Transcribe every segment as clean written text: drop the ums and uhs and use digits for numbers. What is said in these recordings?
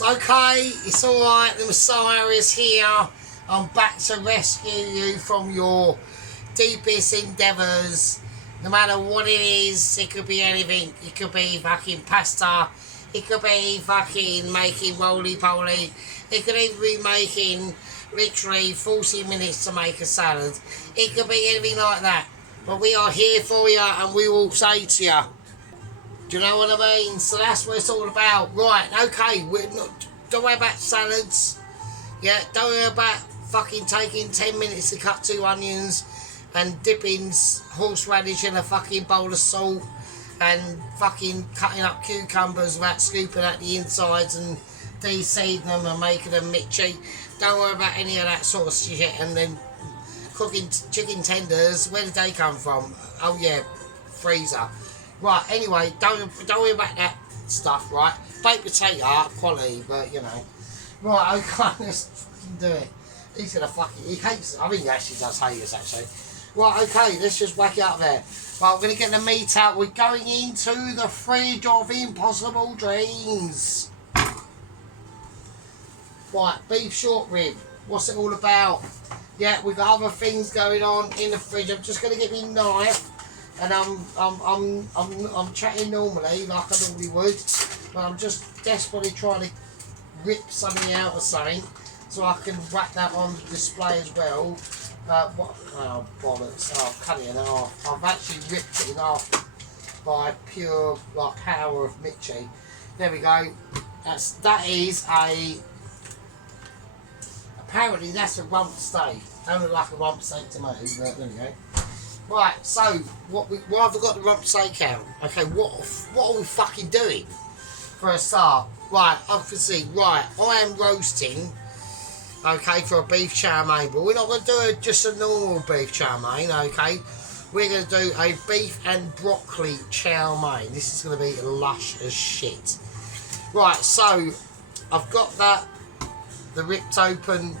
It's okay, it's alright, the Messiah is here. I'm back to rescue you from your deepest endeavours. No matter what it is, it could be anything. It could be fucking pasta. It could be fucking making roly-poly. It could even be making literally 40 minutes to make a salad. It could be anything like that. But we are here for you and we will say to you. Do you know what I mean? So that's what it's all about. Right, okay, don't worry about salads. Yeah, don't worry about fucking taking 10 minutes to cut 2 onions and dipping horseradish in a fucking bowl of salt and fucking cutting up cucumbers without scooping out the insides and de-seeding them and making them mitchy. Don't worry about any of that sort of shit. And then cooking chicken tenders, where did they come from? Oh yeah, freezer. Right, anyway, don't worry about that stuff, right? Baked potato, quality, but you know. Right, okay, let's fucking do it. He's gonna fucking, he hates, I think he actually does hate us actually. Right, okay, let's just whack it up there. Right, we're gonna get the meat out. We're going into the fridge of impossible dreams. Right, beef short rib. What's it all about? Yeah, we've got other things going on in the fridge. I'm just gonna get me knife. And I'm chatting normally like I normally would, but I'm just desperately trying to rip something out of something so I can whack that on the display as well. Oh bollocks! Oh, I've cut it in half. I've actually ripped it in half by pure like power of Mitchie. There we go. That is a. Apparently that's a rump steak. Don't look like a rump steak to me, but there we go. Right, so why have I got the rump steak out? Okay, what are we fucking doing for a start? Right, obviously, right, I am roasting, okay, for a beef chow mein, but we're not going to do just a normal beef chow mein, okay? We're going to do a beef and broccoli chow mein. This is going to be lush as shit. Right, so I've got the ripped open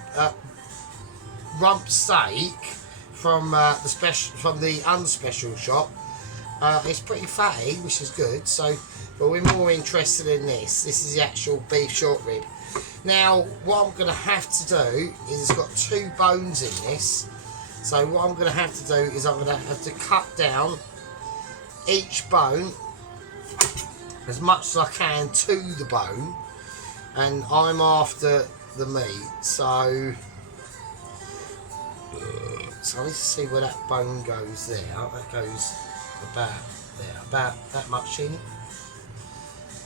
rump steak from the unspecial shop. It's pretty fatty, which is good. So, but we're more interested in this. This is the actual beef short rib. Now, what I'm going to have to do is it's got 2 bones in this. So what I'm going to have to do is I'm going to have to cut down each bone as much as I can to the bone, and I'm after the meat. So I need to see where that bone goes there. That goes about there, about that much in.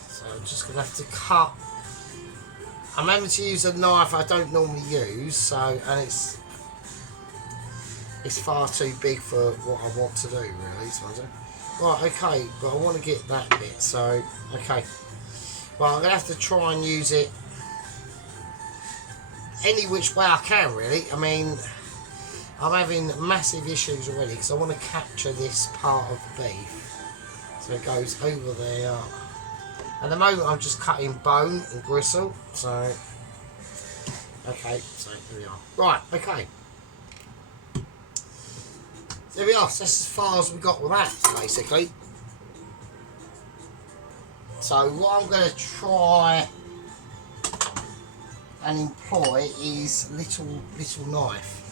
So I'm just going to have to cut. I'm having to use a knife I don't normally use, so, and it's far too big for what I want to do really. So right, okay, but I want to get that bit, so, okay. Well, I'm going to have to try and use it any which way I can really. I mean, I'm having massive issues already because I want to capture this part of the beef. So it goes over there. At the moment I'm just cutting bone and gristle. So, okay, so here we are. Right, okay. There we are, so that's as far as we got with that basically. So what I'm going to try and employ is little knife.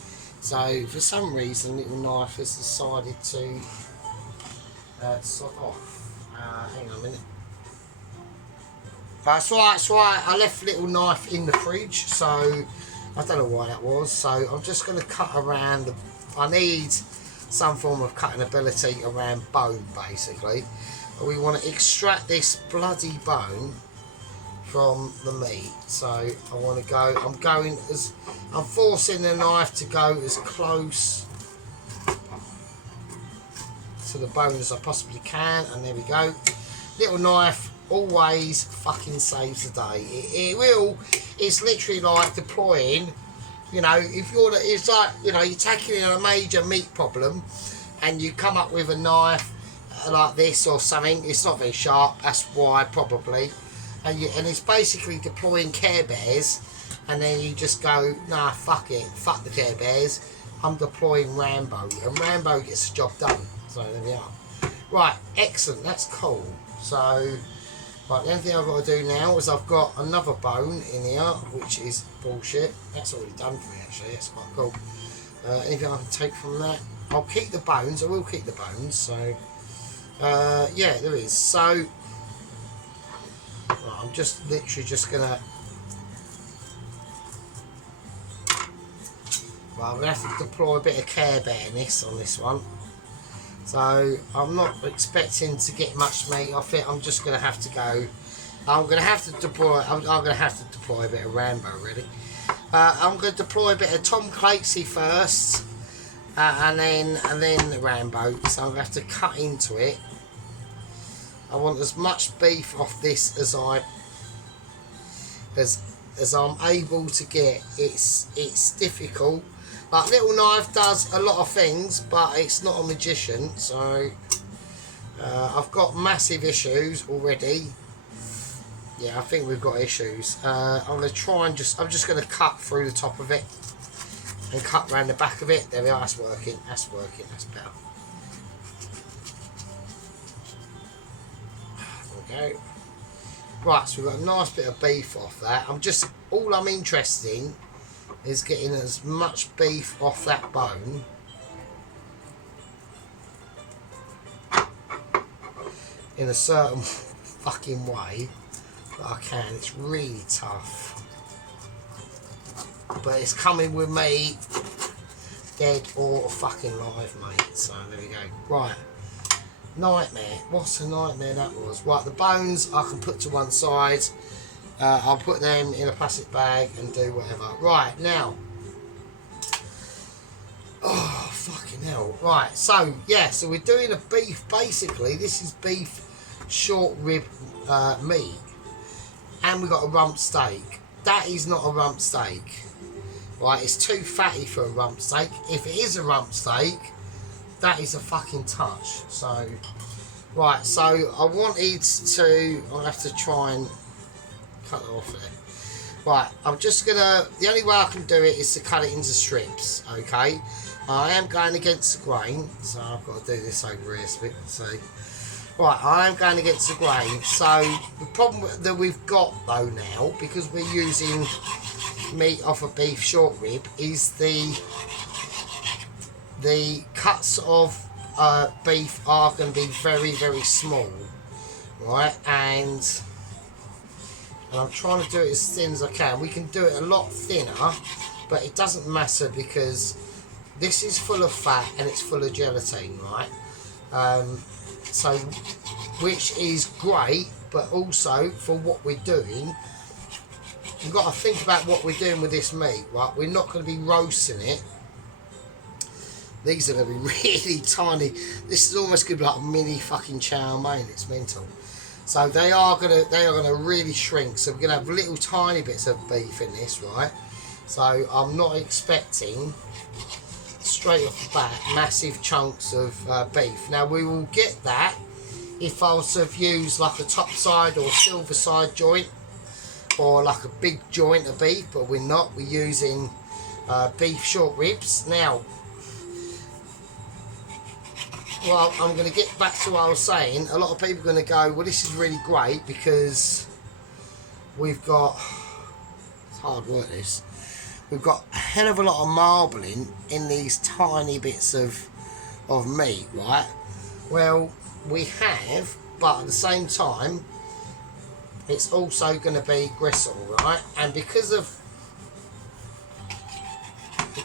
So for some reason, little knife has decided to sod off. Hang on a minute. That's right. I left little knife in the fridge, so I don't know why that was. So I'm just going to cut around. I need some form of cutting ability around bone, basically. We want to extract this bloody bone from the meat. So I want to go. I'm forcing the knife to go as close to the bone as I possibly can, and there we go. Little knife always fucking saves the day. It will. It's literally like deploying. You know, it's like, you know, you're tackling a major meat problem, and you come up with a knife like this or something. It's not very sharp. That's why probably. And it's basically deploying Care Bears, and then you just go, nah, fuck it, fuck the Care Bears, I'm deploying Rambo, and Rambo gets the job done. So there we are. Right, excellent, that's cool. So Right, the only thing I've got to do now is I've got another bone in here, which is bullshit. That's already done for me actually, that's quite cool. Anything I can take from that? I'll keep the bones, I will keep the bones, so... yeah, there is. So... Right, I'm just literally just gonna... Well, I'm gonna have to deploy a bit of Care Bearness on this one. So I'm not expecting to get much meat off it. I'm just gonna have to go. I'm gonna have to deploy. I'm gonna have to deploy a bit of Rambo really. I'm gonna deploy a bit of Tom Clancy first, and then Rambo. So I'm gonna have to cut into it. I want as much beef off this as I'm able to get. It's difficult. Like Little Knife does a lot of things, but it's not a magician, so I've got massive issues already. Yeah, I think we've got issues. I'm going to try and I'm just going to cut through the top of it and cut around the back of it. There we are, that's working, that's working, that's better. There we go. Right, so we've got a nice bit of beef off that. All I'm interested in is getting as much beef off that bone in a certain fucking way that I can. It's really tough, but it's coming with me dead or fucking live, mate. So there we go. Right, nightmare. What a nightmare that was. Right, the bones I can put to one side. I'll put them in a plastic bag and do whatever. Right, now. Oh, fucking hell. Right, so, yeah, so we're doing a beef, basically. This is beef short rib meat. And we've got a rump steak. That is not a rump steak. Right, it's too fatty for a rump steak. If it is a rump steak, that is a fucking touch. So, right, so I wanted to... I'll have to try and... cut it off there. Right, I'm just gonna, the only way I can do it is to cut it into strips, okay? I am going against the grain, so I've got to do this over here so we can see. Right, I am going against the grain. So the problem that we've got though now, because we're using meat off a beef short rib, is the cuts of beef are going to be very, very small, right? And I'm trying to do it as thin as I can. We can do it a lot thinner, but it doesn't matter because this is full of fat and it's full of gelatin, right? So, which is great, but also for what we're doing, you've got to think about what we're doing with this meat, right? We're not going to be roasting it. These are going to be really tiny. This is almost going to be like a mini fucking chow mein. It's mental. So they are gonna really shrink. So we're gonna have little tiny bits of beef in this, right? So I'm not expecting straight off the bat massive chunks of beef. Now we will get that if I was to have used like a top side or silver side joint or like a big joint of beef, but we're not. We're using beef short ribs. Now, well, I'm going to get back to what I was saying. A lot of people are going to go, well, this is really great because we've got, it's hard work this, we've got a hell of a lot of marbling in these tiny bits of meat, right? Well, we have, but at the same time, it's also going to be gristle, right? And because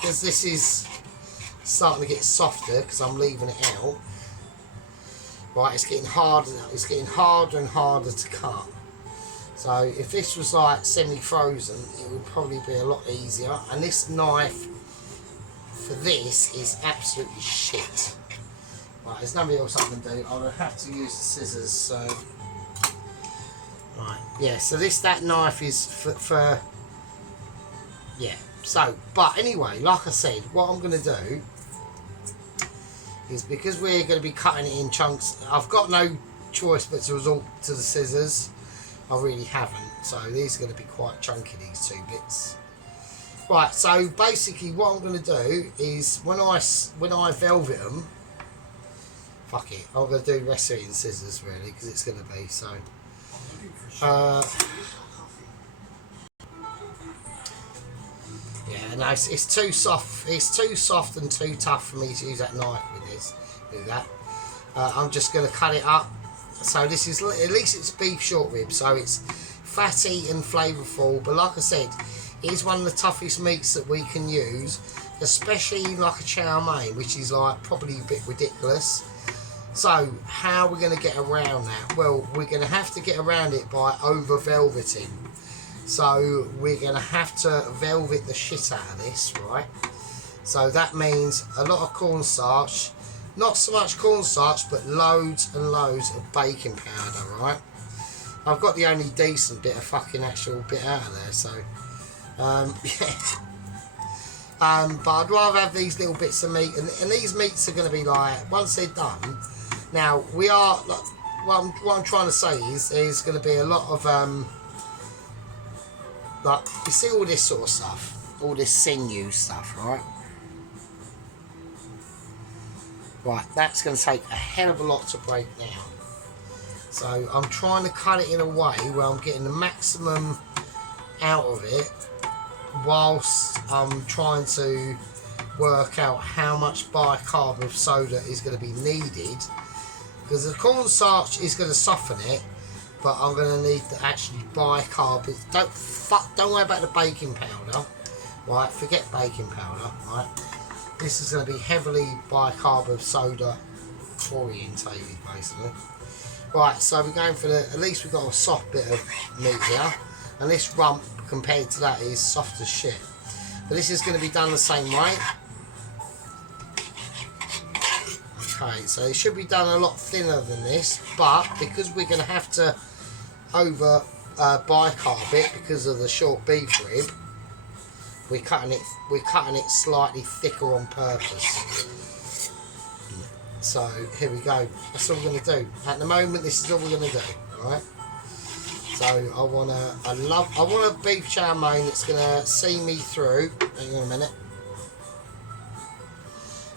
this is starting to get softer because I'm leaving it out, right, it's getting harder and harder to cut. So if this was like semi-frozen, it would probably be a lot easier. And this knife for this is absolutely shit. Right, there's nothing else I can do. I'm gonna have to use the scissors. So right, yeah. So that knife is for yeah. So, but anyway, like I said, what I'm gonna do is, because we're going to be cutting it in chunks, I've got no choice but to resort to the scissors. I really haven't. So these are going to be quite chunky, these two bits. Right, so basically what I'm going to do is when I velvet them, fuck it, I'm going to do rest of it in scissors really, because it's going to be so. Uh, yeah, no, it's too soft. It's too soft and too tough for me to use that knife with this. Do that. I'm just going to cut it up. So this is, at least it's beef short rib, so it's fatty and flavourful. But like I said, it is one of the toughest meats that we can use, especially like a chow mein, which is like probably a bit ridiculous. So how are we going to get around that? Well, we're going to have to get around it by over velveting. So we're going to have to velvet the shit out of this, right? So that means a lot of cornstarch. Not so much cornstarch, but loads and loads of baking powder, right? I've got the only decent bit of fucking actual bit out of there, so yeah. But I'd rather have these little bits of meat, and these meats are going to be like, once they're done. Now we are, like, what I'm trying to say is there's going to be a lot of like, you see all this sort of stuff, all this sinew stuff, right? Right, that's going to take a hell of a lot to break down. So I'm trying to cut it in a way where I'm getting the maximum out of it, whilst I'm trying to work out how much bicarb of soda is going to be needed. Because the cornstarch is going to soften it, but I'm going to need to actually bicarb it. Don't worry about the baking powder, right? Forget baking powder, right? This is going to be heavily bicarb of soda orientated, basically. Right, so we're going for the, at least we've got a soft bit of meat here, and this rump compared to that is soft as shit. But this is going to be done the same way. Okay, so it should be done a lot thinner than this, but because we're going to have to over bicarb it because of the short beef rib, we're cutting it slightly thicker on purpose. So here we go. That's what we're going to do. At the moment, this is all we're going to do. All right. So I want a beef chow mein that's going to see me through. Hang on a minute.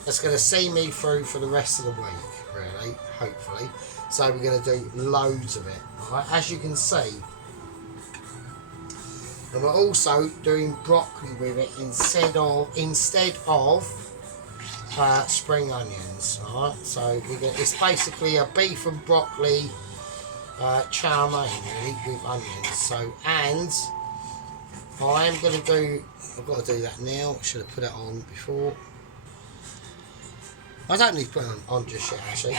That's going to see me through for the rest of the week, really, hopefully. So we're going to do loads of it. All right. As you can see. And we're also doing broccoli with it instead of spring onions. Alright, so it's basically a beef and broccoli chow mein, really, with onions. So, and I am going to do, I've got to do that now. I should have put it on before. I don't need to put it on just yet, actually.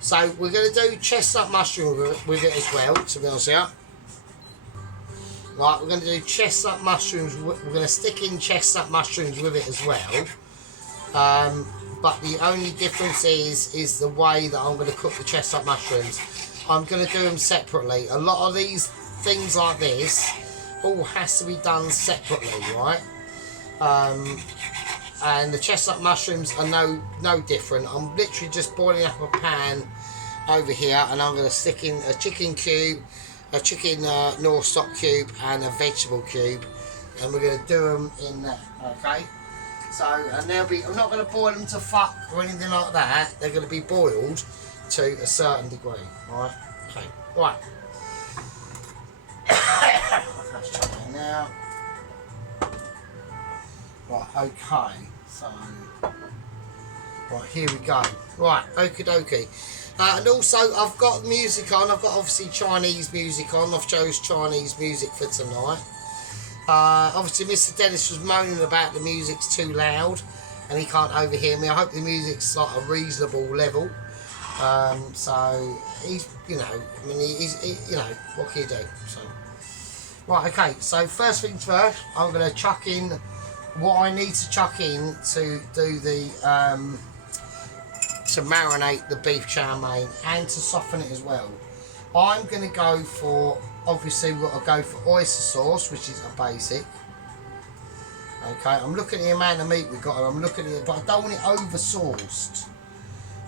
So we're going to do chestnut mushroom with it as well, to be honest with you. Right, we're going to do chestnut mushrooms. We're going to stick in chestnut mushrooms with it as well. But the only difference is the way that I'm going to cook the chestnut mushrooms. I'm going to do them separately. A lot of these things like this all has to be done separately, right? And the chestnut mushrooms are no different. I'm literally just boiling up a pan over here, and I'm going to stick in a chicken cube, a chicken North stock cube, and a vegetable cube, and we're going to do them in that. Okay. So, and they'll be, I'm not going to boil them to fuck or anything like that. They're going to be boiled to a certain degree. Right? Okay. Right. Let's try that now. Right, okay. So, right, here we go. Right, okie dokie. And also, I've got music on. I've got obviously Chinese music on. I've chose Chinese music for tonight. Obviously Mr. Dennis was moaning about the music's too loud and he can't overhear me. I hope the music's like a reasonable level. So he's, you know, I mean, he's you know, what can you do? So, right, okay. So first things first, I'm going to chuck in what I need to chuck in to do the to marinate the beef chow mein and to soften it as well. I'm going to go for, obviously we've got to go for oyster sauce, which is a basic. Okay, I'm looking at the amount of meat we've got, and I'm looking at it, but I don't want it over sauced.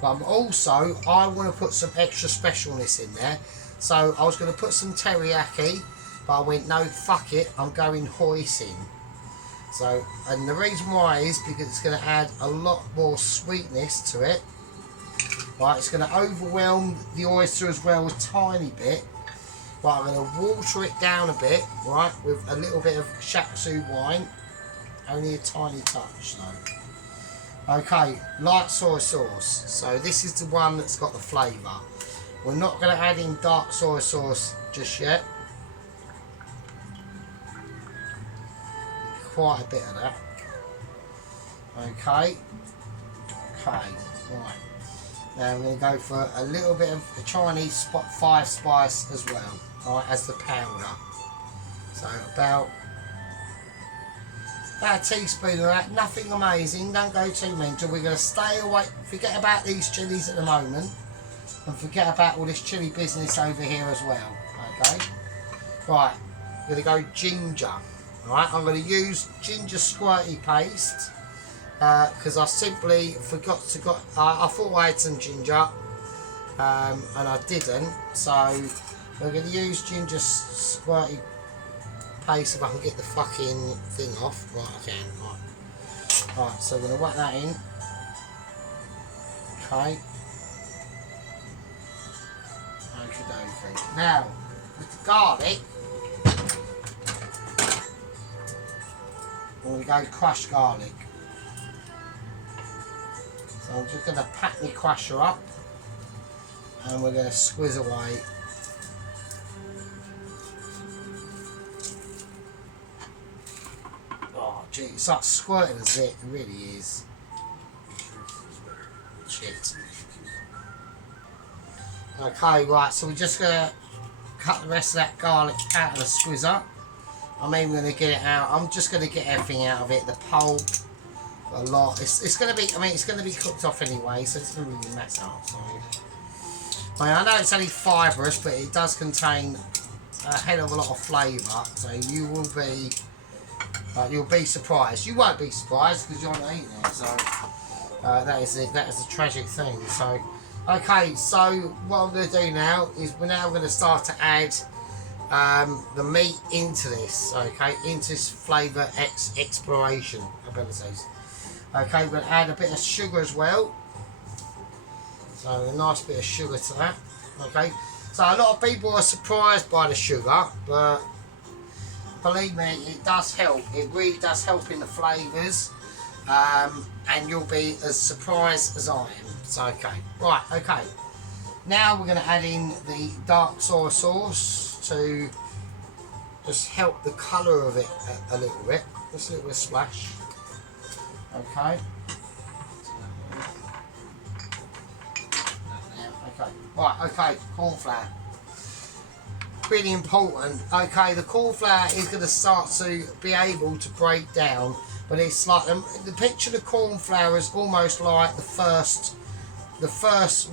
But I'm also, I want to put some extra specialness in there. So I was going to put some teriyaki, but I went, no, fuck it, I'm going hoisin. So, and the reason why is because it's going to add a lot more sweetness to it. Right, it's going to overwhelm the oyster as well a tiny bit. Right, I'm going to water it down a bit, right, with a little bit of Shaxu wine. Only a tiny touch though. Okay, light soy sauce. So this is the one that's got the flavour. We're not going to add in dark soy sauce just yet. Quite a bit of that. Okay. Okay, right. Now I'm going to go for a little bit of the Chinese 5 spice as well, right, as the powder. So about a teaspoon of that, nothing amazing, don't go too mental. We're going to stay away, forget about these chilies at the moment, and forget about all this chili business over here as well, okay? Right, I'm going to go ginger, right? I'm going to use ginger squirty paste, because I simply forgot to I thought I had some ginger, and I didn't, so we're going to use ginger squirty paste if I can get the fucking thing off. Right, I can. Right, so we're going to whack that in. Okay. Okay. Now, with the garlic, we're going to go crushed garlic. So I'm just going to pack my crusher up and we're going to squeeze away. Oh gee, it's like squirting as it really is. Shit. Okay, right, so we're just going to cut the rest of that garlic out of the squizzer. I'm even going to get it out. I'm just going to get everything out of it, the pulp, a lot. It's going to be, I mean, it's going to be cooked off anyway, so it's going to really matter outside. I know it's only fibrous, but it does contain a hell of a lot of flavour, so you will be, you'll be surprised. You won't be surprised because you're not eating it, so that is a tragic thing. So, okay, so what I'm going to do now is we're now going to start to add the meat into this, okay, into this flavour exploration abilities. Okay, we're going to add a bit of sugar as well. So a nice bit of sugar to that. Okay, so a lot of people are surprised by the sugar, but believe me, it does help. It really does help in the flavours, and you'll be as surprised as I am. So okay, right, okay. Now we're going to add in the dark soy sauce to just help the colour of it a little bit. Just a little bit of splash. Okay. Okay. Right, okay, corn flour. Really important. Okay, the corn flour is going to start to be able to break down, but it's like the picture of the corn flour is almost like the first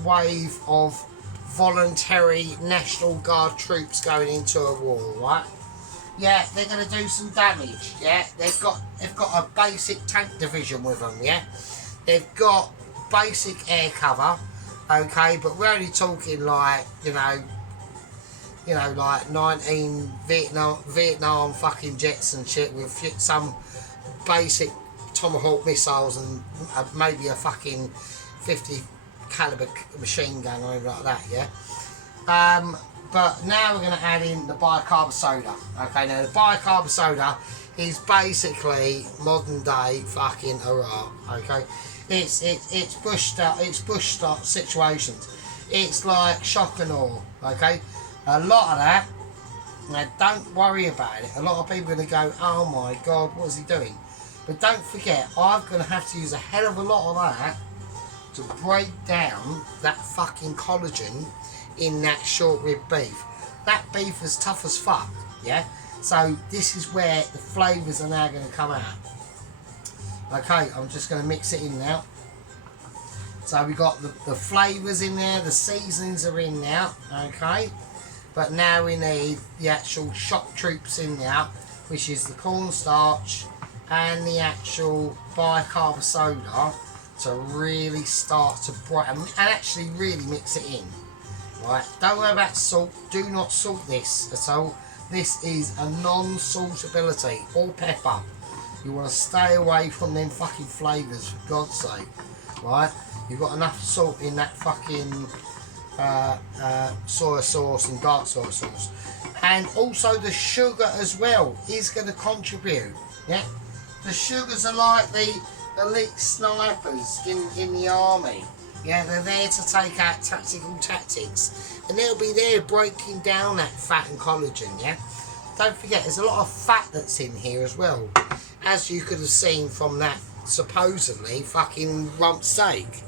wave of voluntary National Guard troops going into a war, right? Yeah, they're going to do some damage. Yeah, they've got a basic tank division with them. Yeah, they've got basic air cover. Okay, but we're only talking like like 19 Vietnam fucking jets and shit with some basic Tomahawk missiles and maybe a fucking 50 caliber machine gun or anything like that. Yeah. But now we're going to add in the bicarb soda. Okay, now the bicarb soda is basically modern day fucking Iraq. Okay, it's bush start situations. It's like shock and awe. Okay, a lot of that. Now don't worry about it. A lot of people are going to go, oh my god, what is he doing? But don't forget, I'm going to have to use a hell of a lot of that to break down that fucking collagen in that short rib beef. That beef is tough as fuck, yeah? So this is where the flavours are now going to come out. Okay, I'm just going to mix it in now. So we got the flavours in there, the seasonings are in now, okay? But now we need the actual shock troops in now, which is the cornstarch and the actual bicarb soda to really start to brighten and actually really mix it in. Right, don't worry about salt, do not salt this at all. This is a non-salt ability, or pepper. You want to stay away from them fucking flavours, for God's sake. Right, you've got enough salt in that fucking soy sauce and dark soy sauce. And also the sugar as well is going to contribute. Yeah, the sugars are like the elite snipers in the army. Yeah, they're there to take out tactical tactics, and they'll be there breaking down that fat and collagen. Yeah, don't forget there's a lot of fat that's in here as well, as you could have seen from that supposedly fucking rump steak.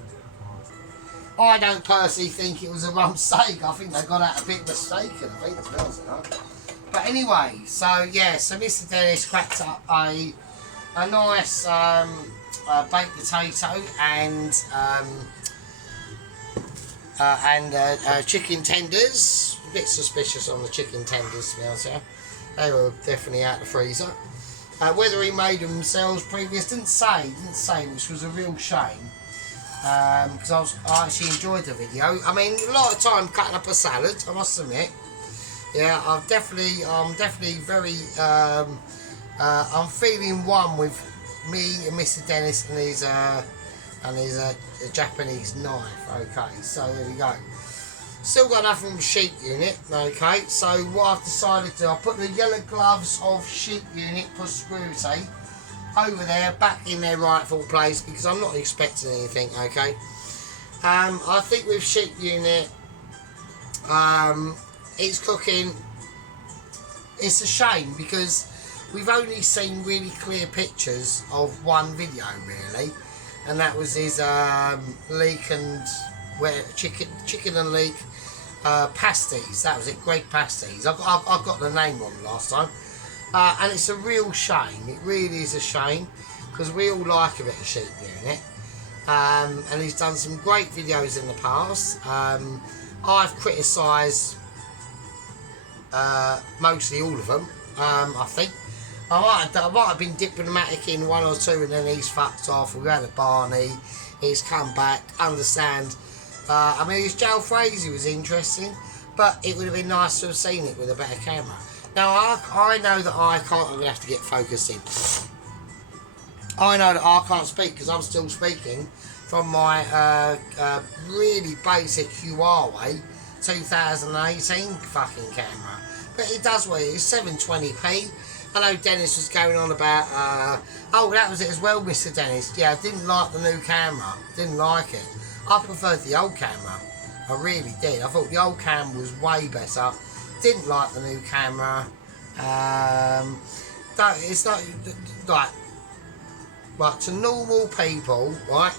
I don't personally think it was a rump steak. I think they got out a bit mistaken, I think, to be honest. But anyway, so yeah, so Mr. Dennis cracked up a nice baked potato and chicken tenders. A bit suspicious on the chicken tenders, to be honest. They were definitely out of the freezer. Whether he made them themselves previous, didn't say, which was a real shame. Because I actually enjoyed the video. I mean, a lot of time cutting up a salad, I must admit. Yeah, I'm definitely very, I'm feeling one with me and Mr. Dennis and his Japanese knife. Okay, so there we go. Still got nothing from sheep unit. Okay, so what I've decided to do, I'll put the yellow gloves of sheep unit plus security over there, back in their rightful place, because I'm not expecting anything. Okay, I think with sheep unit, it's cooking. It's a shame because we've only seen really clear pictures of one video really, and that was his leek and chicken and leek pasties. That was it, great pasties. I got the name wrong last time. And it's a real shame, it really is a shame, because we all like a bit of sheep unit. And he's done some great videos in the past. I've criticised mostly all of them, I think. I might have been diplomatic in one or two, and then he's fucked off. We had a Barney, he's come back, understand. I mean, his Joe Fraser was interesting, but it would have been nice to have seen it with a better camera. Now, I know that I can't, I'm going to have to get focused in. I know that I can't speak because I'm still speaking from my really basic Huawei 2018 fucking camera. But it does what it is, 720p. I know Dennis was going on about, oh, that was it as well, Mr. Dennis. Yeah, I didn't like the new camera, didn't like it. I preferred the old camera, I really did. I thought the old camera was way better. Didn't like the new camera. It's not like to normal people, right?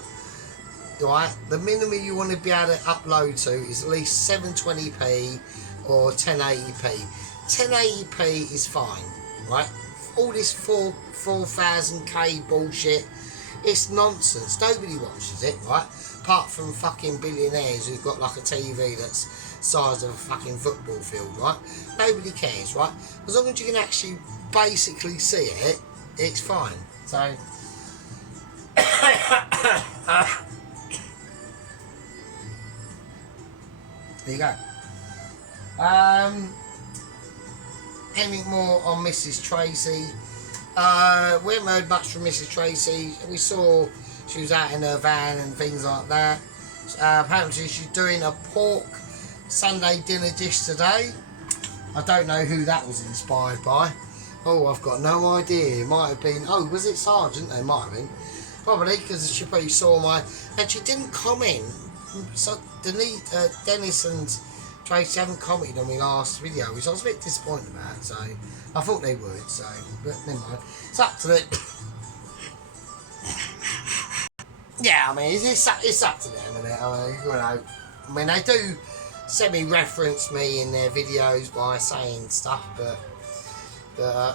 The minimum you want to be able to upload to is at least 720p or 1080p. 1080p is fine, right? All this 4000k bullshit, it's nonsense. Nobody watches it, right? Apart from fucking billionaires who've got like a TV that's size of a fucking football field, right? Nobody cares, right? As long as you can actually basically see it, it's fine. So there you go. Anything more on Mrs. Tracy? We haven't heard much from Mrs. Tracy. We saw she was out in her van and things like that. Apparently she's doing a pork Sunday dinner dish today. I don't know who that was inspired by. Oh, I've got no idea. It might have been, oh, was it Sergeant? It might have been. Probably, because she probably saw my, and she didn't comment. So Dennis and Tracy haven't commented on my last video, which I was a bit disappointed about, so I thought they would, so, but never mind. It's up to them. Yeah, I mean, it's up to them, isn't it? I mean, you know, they do semi-reference me in their videos by saying stuff, but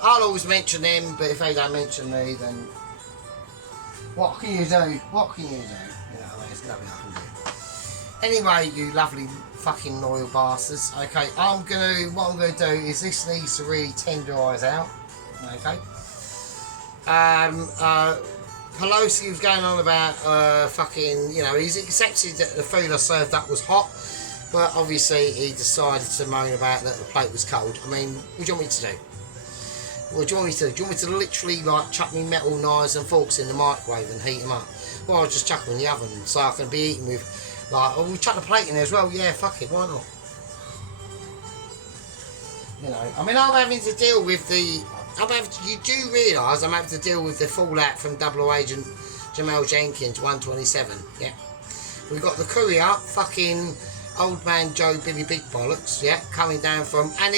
I'll always mention them, but if they don't mention me, then what can you do? What can you do? You know, there's nothing I can do. Anyway, you lovely fucking loyal bastards. Okay, what I'm gonna do is this needs to really tenderise out. Okay. Pelosi was going on about fucking, you know, he's accepted that the food I served up was hot, but obviously he decided to moan about that the plate was cold. I mean, what do you want me to do? What do you want me to do? Do you want me to literally like chuck me metal knives and forks in the microwave and heat them up? Well, I'll just chuck them in the oven so I can be eating with Like, oh, we'll chuck the plate in there as well. Yeah, fuck it, why not? You know, I mean, I'm having to deal with the... you do realise I'm having to deal with the fallout from Double Agent Jamal Jenkins, 127, yeah? We've got the courier, fucking old man Joe Billy Big Bollocks, yeah, coming down from... And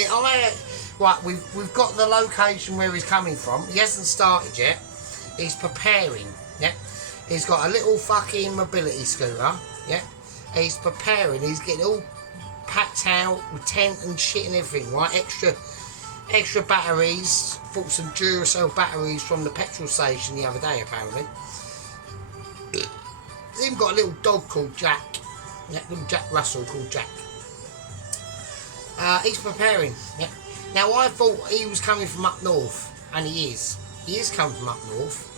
right, we've got the location where he's coming from. He hasn't started yet. He's preparing, yeah? He's got a little fucking mobility scooter, yeah? He's preparing, he's getting all packed out with tent and shit and everything, right? Extra batteries. Bought some Duracell batteries from the petrol station the other day, apparently. He's even got a little dog called Jack. Yeah, little Jack Russell called Jack. He's preparing. Yeah. Now, I thought he was coming from up north, and he is. He is coming from up north.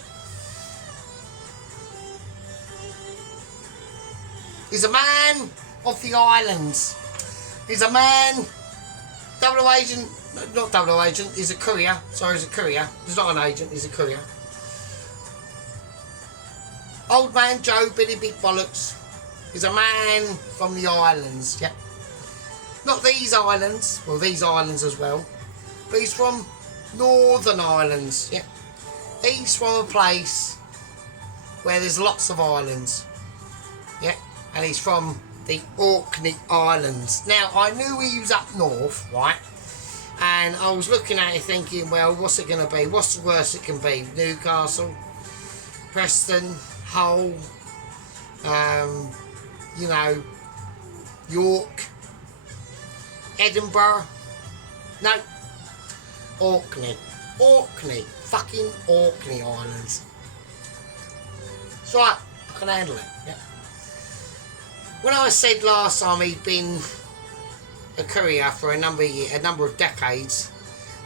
He's a man of the islands. He's a man, double agent, not double agent, he's a courier. Sorry, he's a courier. He's not an agent, he's a courier. Old man Joe, Billy Big Bollocks. He's a man from the islands, yeah. Not these islands, well, these islands as well. But he's from Northern Islands, yeah. He's from a place where there's lots of islands, yeah. And he's from the Orkney Islands. Now, I knew he was up north, right? And I was looking at it thinking, well, what's it going to be? What's the worst it can be? Newcastle, Preston, Hull, you know, York, Edinburgh. No, Orkney. Orkney. Fucking Orkney Islands. It's right, I can handle it, yeah. When I said last time he'd been a courier for a number of decades,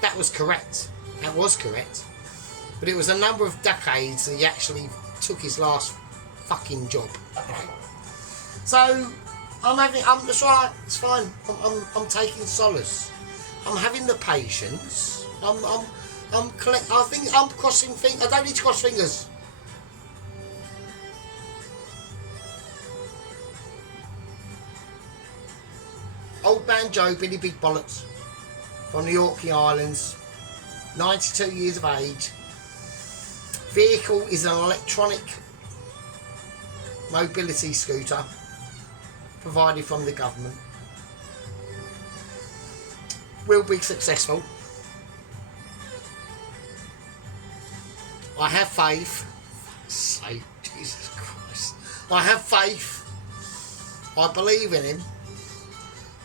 that was correct. That was correct. But it was a number of decades that he actually took his last fucking job. Right? So that's right. It's fine. I'm taking solace. I'm having the patience. I think I'm crossing fingers. I don't need to cross fingers. Old man Joe, Billy Big Bollocks, from the Orkney Islands, 92 years of age. Vehicle is an electronic mobility scooter provided from the government. Will be successful. I have faith. Say, Jesus Christ. I have faith. I believe in him.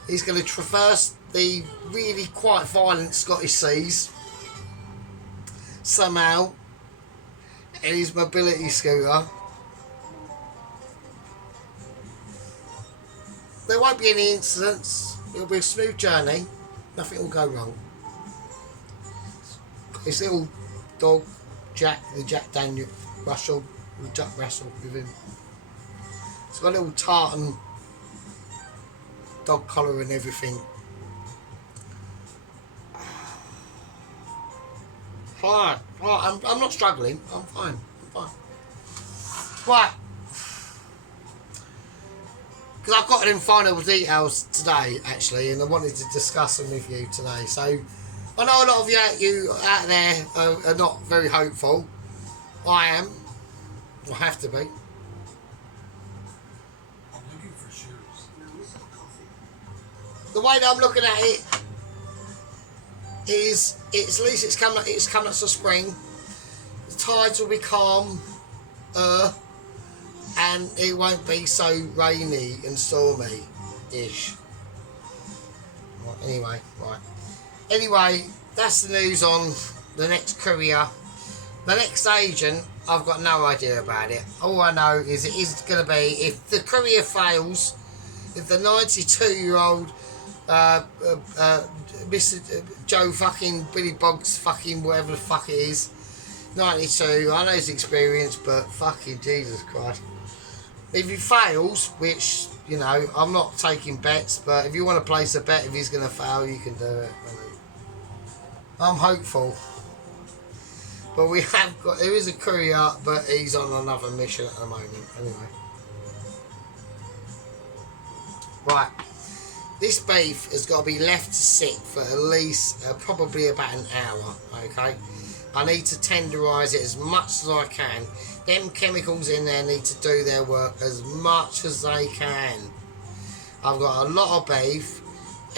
He's going to traverse the really quite violent Scottish seas somehow in his mobility scooter. There won't be any incidents. It'll be a smooth journey. Nothing will go wrong. His little dog, Jack, the Jack Daniel Russell, the Jack Russell with him. It's got a little tartan dog collar and everything. Fine. Right, I'm not struggling. I'm fine. Right. Because I've got them final details today, actually, and I wanted to discuss them with you today. So, I know a lot of you out there are not very hopeful. I am. I have to be. The way that I'm looking at it is, at least it's coming up to spring. The tides will be calm, and it won't be so rainy and stormy-ish. Right, anyway, that's the news on the next courier. The next agent, I've got no idea about it. All I know is it is going to be, if the courier fails, if the 92-year-old Mr. Joe fucking Billy Boggs fucking whatever the fuck it is, 92, I know his experience, but fucking Jesus Christ. If he fails, which, you know, I'm not taking bets, but if you want to place a bet if he's going to fail, you can do it. I'm hopeful. But there is a courier, but he's on another mission at the moment, anyway. Right, this beef has got to be left to sit for at least probably about an hour, okay? I need to tenderise it as much as I can. Them chemicals in there need to do their work as much as they can. I've got a lot of beef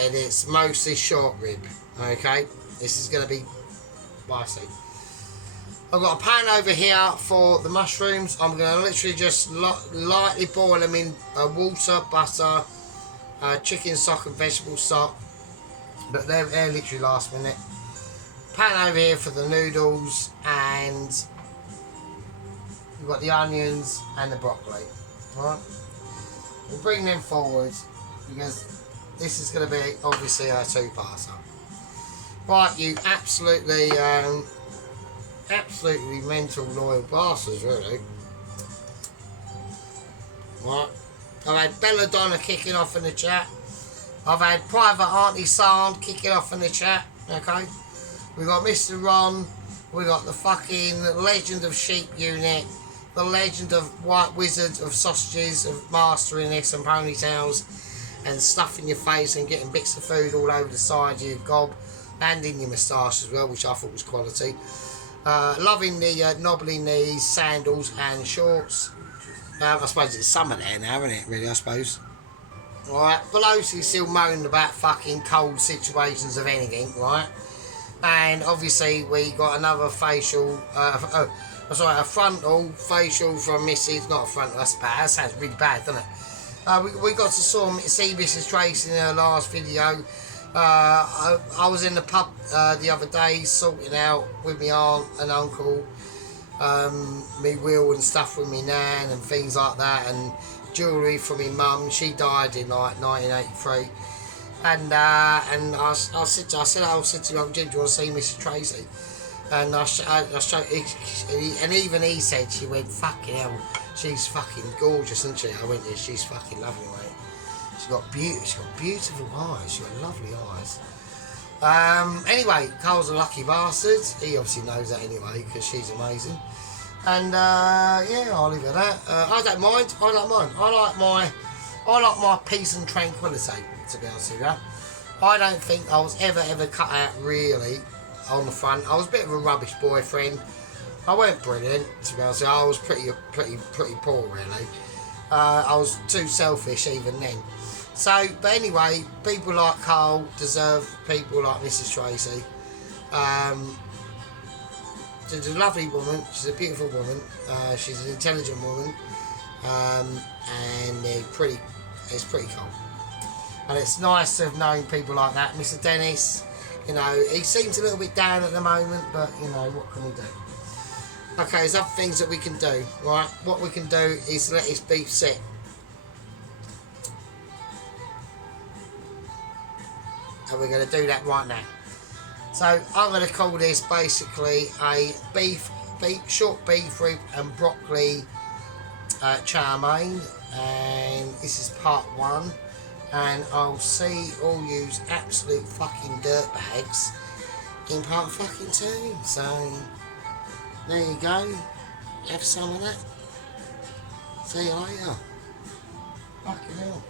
and it's mostly short rib, okay? This is going to be spicy. I've got a pan over here for the mushrooms. I'm going to literally just lightly boil them in water, butter, chicken stock and vegetable stock. But they're literally last minute. Pan over here for the noodles, and we've got the onions and the broccoli. Right? We'll bring them forward because this is going to be obviously a two-parter. Right, you absolutely mental loyal bastards, really. Right, I've had Belladonna kicking off in the chat. I've had Private Auntie Sand kicking off in the chat. Okay, we got Mr. Ron. We got the fucking Legend of Sheep Unit, the Legend of White Wizard of Sausages, of mastering this and ponytails and stuffing your face and getting bits of food all over the side of your gob and in your moustache as well, which I thought was quality. Loving the knobbly knees, sandals and shorts. I suppose it's summer there now, isn't it, really, I suppose. Right, Velocity's still moaning about fucking cold situations of anything, right? And obviously we got another facial, a frontal facial from Mrs. Not a frontal, that's bad, that sounds really bad, doesn't it? We got to see Mrs. Tracy in her last video. I was in the pub the other day sorting out with my aunt and uncle me will and stuff with me nan and things like that, and jewellery for me mum. She died in like 1983, and I said to him, Jim, do you want to see Mrs. Tracy? And I showed, and even he said, she went, fucking hell, she's fucking gorgeous, isn't she? I went, yeah, she's fucking lovely, mate. She's got beautiful eyes. She's got lovely eyes. Anyway, Carl's a lucky bastard. He obviously knows that anyway because she's amazing. And yeah, I'll leave it at that. I don't mind. I like my peace and tranquility. To be honest with you, I don't think I was ever cut out really on the front. I was a bit of a rubbish boyfriend. I weren't brilliant, to be honest with you. I was pretty poor really. I was too selfish even then. So, but anyway, people like Carl deserve people like Mrs. Tracy. She's a lovely woman. She's a beautiful woman. She's an intelligent woman, and it's pretty cool. And it's nice to have known people like that. Mr. Dennis, you know, he seems a little bit down at the moment, but you know, what can we do? Okay, there's other things that we can do, right? What we can do is let his beef sit. And we're going to do that right now. So I'm going to call this basically a short beef rib and broccoli chow mein, and this is part 1. And I'll see all yous absolute fucking dirtbags in part fucking 2. So there you go. Have some of that. See you later. Fucking hell.